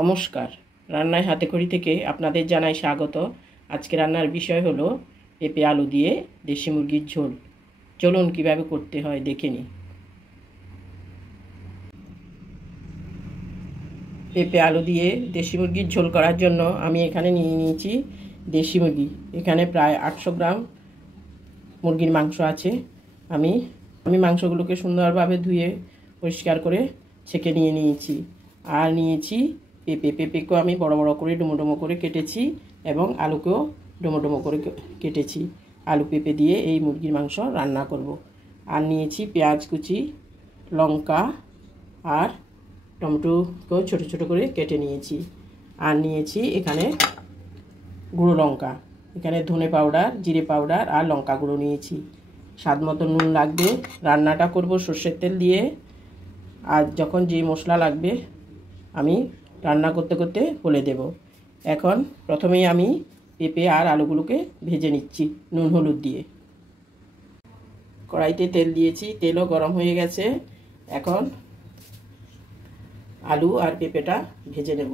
নমস্কার, রান্নায় হাতেখড়ি থেকে আপনাদের জানাই স্বাগত। আজকে রান্নার বিষয় হলো পেঁপে আলু দিয়ে দেশি মুরগির ঝোল। চলুন কিভাবে করতে হয় দেখে নিই। পেঁপে আলু দিয়ে দেশি মুরগির ঝোল করার জন্য আমি এখানে নিয়ে নিয়েছি দেশি মুরগি। এখানে প্রায় 800 গ্রাম মুরগির মাংস আছে। আমি মাংসগুলোকে সুন্দরভাবে ধুয়ে পরিষ্কার করে ছেঁকে নিয়ে নিয়েছি। আর নিয়েছি পেঁপেকেও আমি বড় বড় করে ডুমো ডুমো করে কেটেছি এবং আলুকেও ডুমো ডুমো করে কেটেছি। আলু পেঁপে দিয়ে এই মুরগির মাংস রান্না করব। আর নিয়েছি পেঁয়াজ কুচি, লঙ্কা আর টমেটোকেও ছোটো ছোটো করে কেটে নিয়েছি। আর নিয়েছি এখানে গুঁড়ো লঙ্কা, এখানে ধনে পাউডার, জিরে পাউডার আর লঙ্কা গুঁড়ো নিয়েছি। স্বাদ মতো নুন লাগবে। রান্নাটা করব সর্ষের তেল দিয়ে। আর যখন যে মশলা লাগবে আমি রান্না করতে করতে বলে দেব। এখন প্রথমেই আমি পেঁপে আর আলুগুলোকে ভেজে নিচ্ছি নুন হলুদ দিয়ে। কড়াইতে তেল দিয়েছি, তেলও গরম হয়ে গেছে। এখন আলু আর পেঁপেটা ভেজে নেব।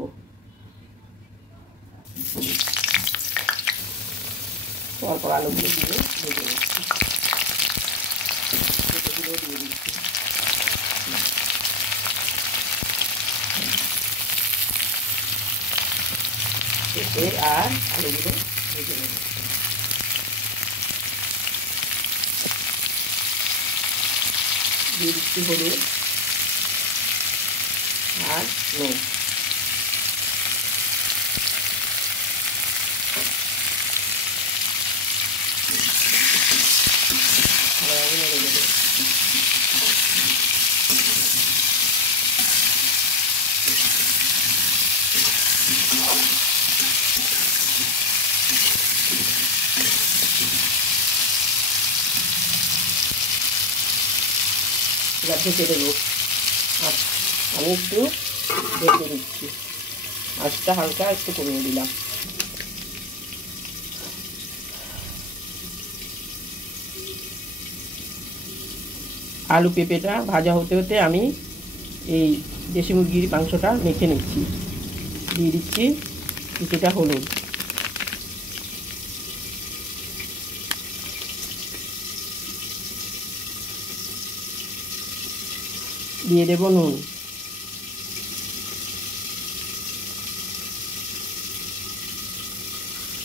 তারপর আলুগুলো দিয়ে ভেজে নিচ্ছি, পেঁপেগুলো দিয়ে দিচ্ছি। পেঁপে আর আলুগুলো ভেজে নেব। দিয়ে দিচ্ছি হলুদ আর নুন। এবার ঢেকে দেবো। আমি একটু ঢেকে দিচ্ছি, আঁচটা হালকা একটু কমিয়ে দিলাম। আলু পেঁপেটা ভাজা হতে হতে আমি এই দেশি মুরগির মাংসটা মেখে নিচ্ছি। দিয়ে দিচ্ছি কিছুটা হলুদ, দিয়ে দেব নুন,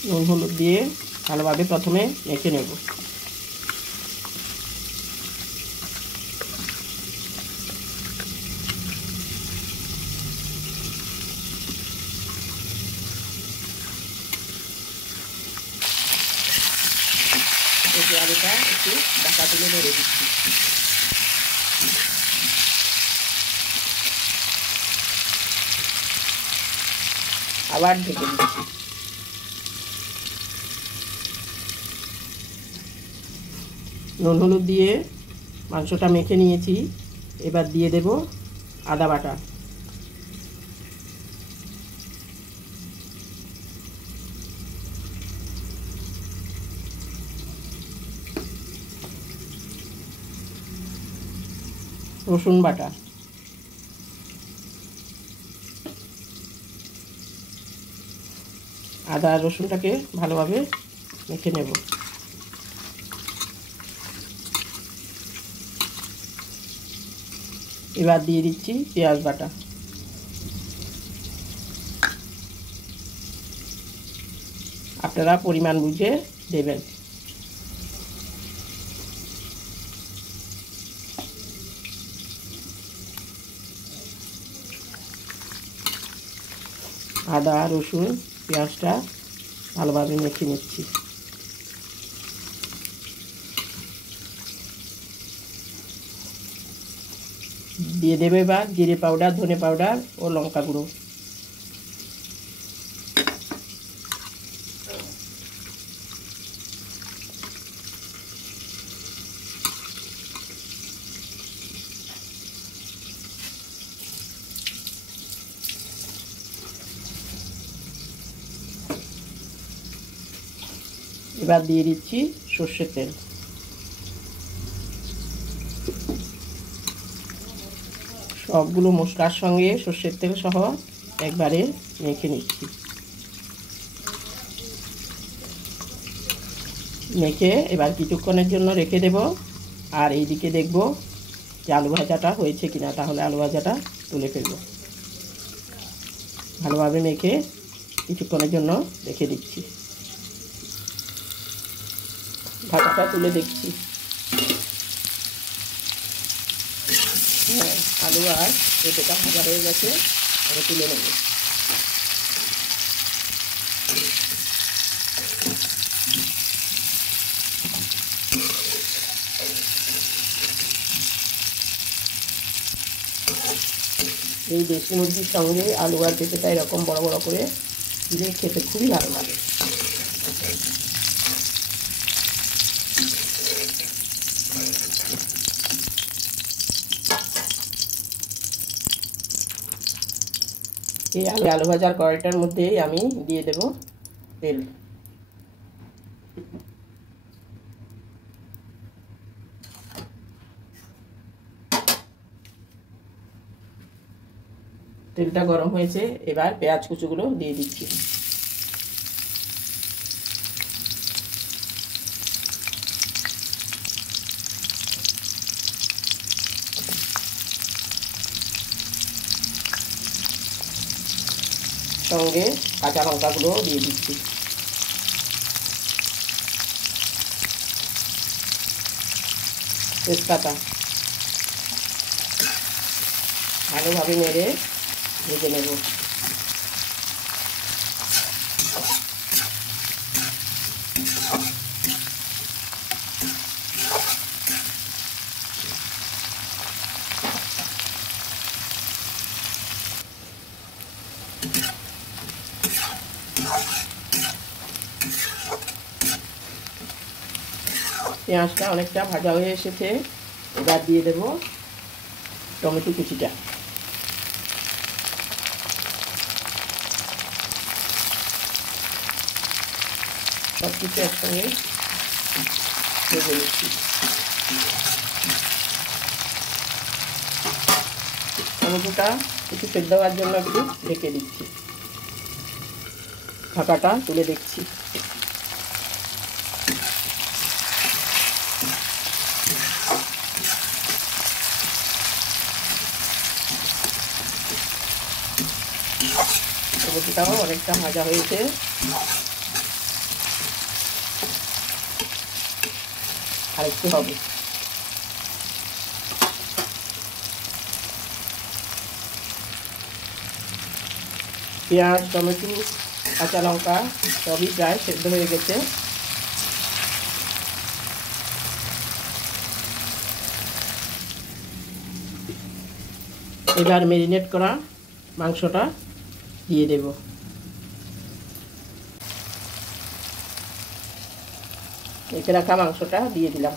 নুন হলুদ দিয়ে ভালোভাবে প্রথমে মেখে নেব। পেঁপে আলুটা একটু ঢাকা তুলে নেড়ে দিচ্ছি। আবার ঢেকে দিচ্ছি। নুন হলুদ দিয়ে মাংসটা মেখে নিয়েছি। এবার দিয়ে দেব আদা বাটা, রসুন বাটা, আদা আর রসুনটাকে ভালোভাবে মেখে নেব। এবার দিয়ে দিচ্ছি পেঁয়াজ বাটা। আপনারা পরিমাণ বুঝে দেবেন। আদা রসুন পেঁয়াজটা ভালোভাবে মেখে নিচ্ছি। দিয়ে দেবে এবার জিরে পাউডার, ধনে পাউডার ও লঙ্কা গুঁড়ো। এবার দিয়ে দিচ্ছি সর্ষের তেল। সবগুলো মশলার সঙ্গে সর্ষের তেল সহ একবারে মেখে নিচ্ছি। মেখে এবার কিছুক্ষণের জন্য রেখে দেব। আর এইদিকে দেখব যে আলু ভাজাটা হয়েছে কিনা, তাহলে আলু ভাজাটা তুলে ফেলব। ভালোভাবে মেখে কিছুক্ষণের জন্য রেখে দিচ্ছি। ভাজাটা তুলে দেখছি। হ্যাঁ, আলু আর পেঁপেটা ভাজা হয়ে গেছে, আমি তুলে নেব। এই দেশি মুরগির সঙ্গে আলু আর পেঁপেটা এরকম বড় বড় করে দিলে খেতে খুবই ভালো লাগে। এই আলু ভাজার কড়াইটার মধ্যেই আমি দিয়ে দেব তেল। তেলটা গরম হয়েছে, এবার পেঁয়াজ কুচুগুলো দিয়ে দিচ্ছি। সঙ্গে কাঁচা লঙ্কাগুলো দিয়ে দিচ্ছি। তেজপাতা ভালোভাবে নেড়ে ভেজে নেব। পেঁয়াজটা অনেকটা ভাজা হয়ে এসেছে, এবার দিয়ে দেব টমেটো কুচিটা। সব কিছু একসঙ্গে ভেজে নিচ্ছি। টমেটোটা একটু সেদ্ধ হওয়ার জন্য একটু ঢেকে দিচ্ছি। ঢাকাটা তুলে দেখছি। টমেটোটাও অনেকটা ভাজা হয়েছে, আর একটু হবে। পেঁয়াজ, টমেটো, কাঁচা লঙ্কা সবই প্রায় সেদ্ধ হয়ে গেছে। এবার ম্যারিনেট করা মাংসটা দিয়ে দেব। মেখে রাখা মাংসটা দিয়ে দিলাম।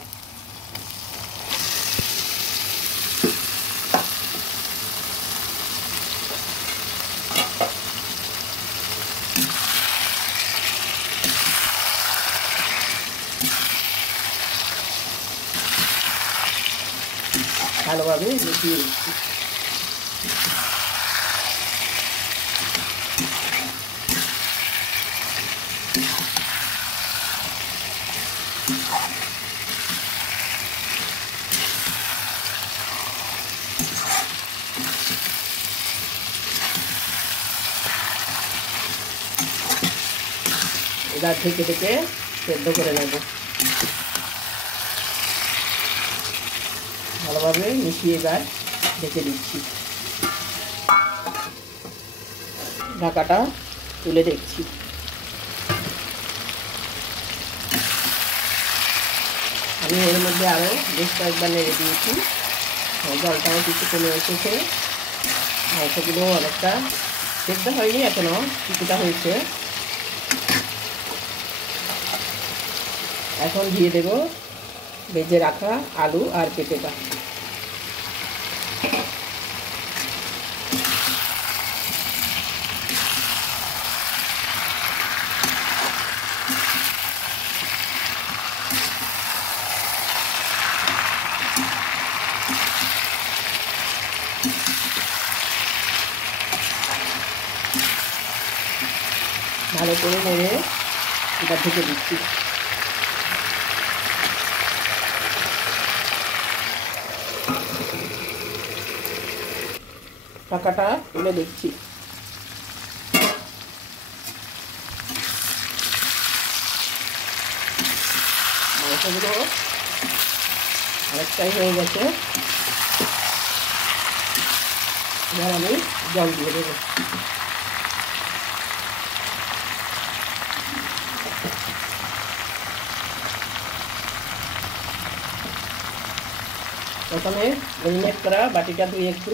ভালোভাবে মিশিয়ে দিচ্ছি। এবার ঢেকে ঢেকে সেদ্ধ করে নেব। ভালোভাবে মিশিয়ে এবার ঢেকে দিচ্ছি। ঢাকাটা তুলে দেখছি। আমি এর মধ্যে আরও বেশ কয়েকবার নেড়ে দিয়েছি। জলটাও কিছু কমে এসেছে। মাংসগুলো অনেকটা সেদ্ধ হয়নি এখনও, কিছুটা হয়েছে। এখন দিয়ে দেব ভেজে রাখা আলু আর পেঁপেটা। ভালো করে নেড়ে এটা ঢেকে দিচ্ছি। ঢাকাটা তুলে দেখছি। মাংসগুলো অনেকটাই হয়ে গেছে। এবার আমি জল দিয়ে দেবো। প্রথমে ম্যারিনেট করা বাটিটা ধুয়ে একটু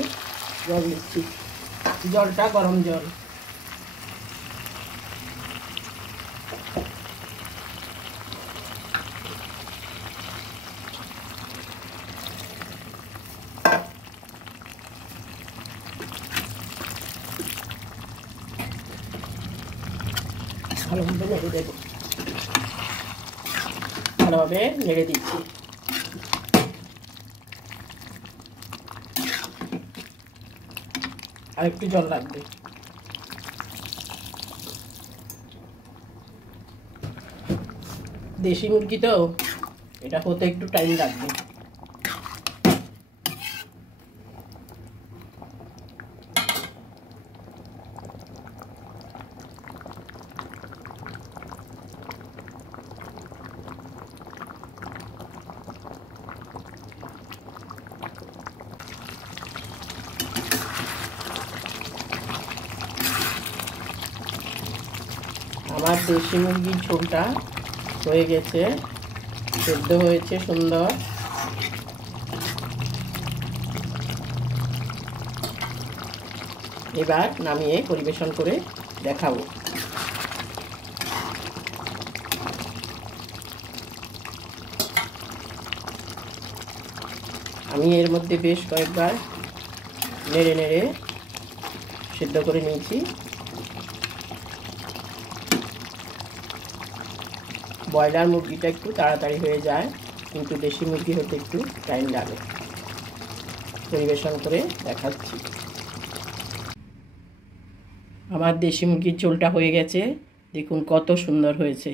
জল দিচ্ছি। জলটা গরম জল। ভালোভাবে নেড়ে দেবো। ভালোভাবে নেড়ে দিচ্ছি। আর একটু জল লাগবে। দেশি মুরগি তো এটা হতে একটু টাইম লাগবে। আমার দেশি মুরগির ঝোলটা হয়ে গেছে, সেদ্ধ হয়েছে সুন্দর। এবার নামিয়ে পরিবেশন করে দেখাবো। আমি এর মধ্যে বেশ কয়েকবার নেড়ে নেড়ে সেদ্ধ করে নিয়েছি। ব্রয়লার মুরগিটা একটু তাড়াতাড়ি হয়ে যায়, কিন্তু দেশি মুরগি হতে একটু টাইম লাগে। পরিবেশন করে দেখাচ্ছি। আমার দেশি মুরগির ঝোলটা হয়ে গেছে, দেখুন কত সুন্দর হয়েছে।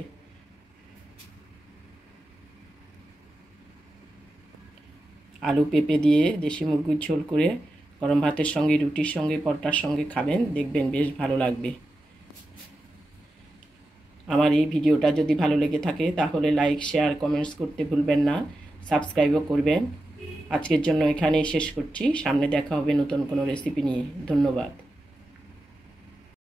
আলু পেঁপে দিয়ে দেশি মুরগির ঝোল করে গরম ভাতের সঙ্গে, রুটির সঙ্গে, পরোটার সঙ্গে খাবেন, দেখবেন বেশ ভালো লাগবে। আমার এই ভিডিওটা যদি ভালো লেগে থাকে তাহলে লাইক, শেয়ার, কমেন্টস করতে ভুলবেন না। সাবস্ক্রাইবও করবেন। আজকের জন্য এখানেই শেষ করছি। সামনে দেখা হবে নতুন কোনো রেসিপি নিয়ে। ধন্যবাদ।